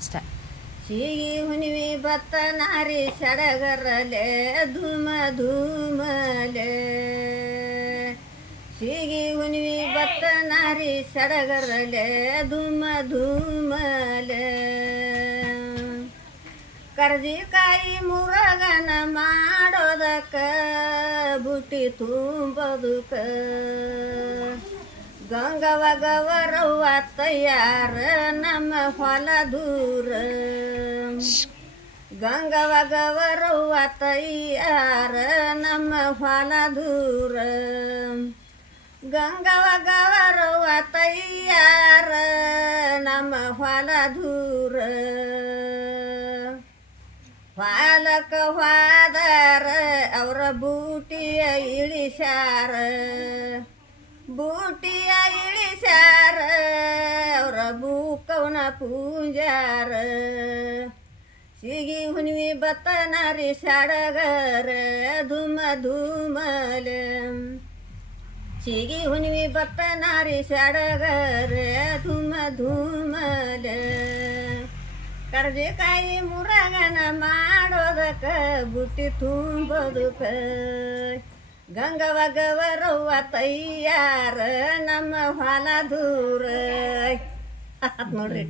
Start. ಸಿಗಿ ಹುಣ್ಣಿಮೆ ಬತ್ತ ನಾರಿ ಸಡಗರಲೆ ಧೂಮ ಧೂಮಲೆ. ಸಿಗಿ ಹುಣ್ಣಿಮೆ ಬತ್ತ ನಾರಿ ಸಡಗರಲೆ ಧೂಮ ಧೂಮಲೆ. ಕರ್ಜಿಕಾಯಿ ಮುರಗನ ಮಾಡೋದಕ್ಕ ಬುಟ್ಟಿ ತುಂಬದುಕ. ಗಂಗವ ಗವರವ್ವ ತಯ್ಯಾರ ನಮ್ಮ ಹೊಲ ದೂರ. ಗಂಗವ ಗವರವ್ವ ತಯ್ಯಾರ ನಮ್ಮ ಹೊಲ ದೂರ. ಗಂಗವ ಗವರವ್ವ ತಯ್ಯಾರ ನಮ್ಮ ಹೊಲ ದೂರ. ಹೊಲಕ್ಕ ಹೋದಾರ ಅವರ ಬೂಟಿಯ ಇಳಿಸ್ಯಾರ. ಬೂಟಿಯ ಇಳಿಸ್ಯಾರ ಅವರ ಬೂಕವನ ಪೂಂಜಾರ. ಸಿಗಿ ಹುಣ್ಣಿಮೆ ಬತ್ತ ನಾರಿ ಸಡಗರ ಧೂಮ ಧೂಮಲೆ. ಸಿಗಿ ಹುಣ್ಣಿಮೆ ಬತ್ತ ನಾರಿ ಸಡಗರ ಧೂಮ ಧೂಮಲೆ. ಕರ್ಜಿಕಾಯಿ ಮುರಗನ ಮಾಡೋದಕ್ಕ ಬುಟ್ಟಿ ತುಂಬೋದಕ್ಕ. ಗಂಗವ ಗವರವ್ವ ತಯ್ಯಾರ ನಮ್ಮ ಹೊಲ ದೂರ. ನೋಡ್ರಿ.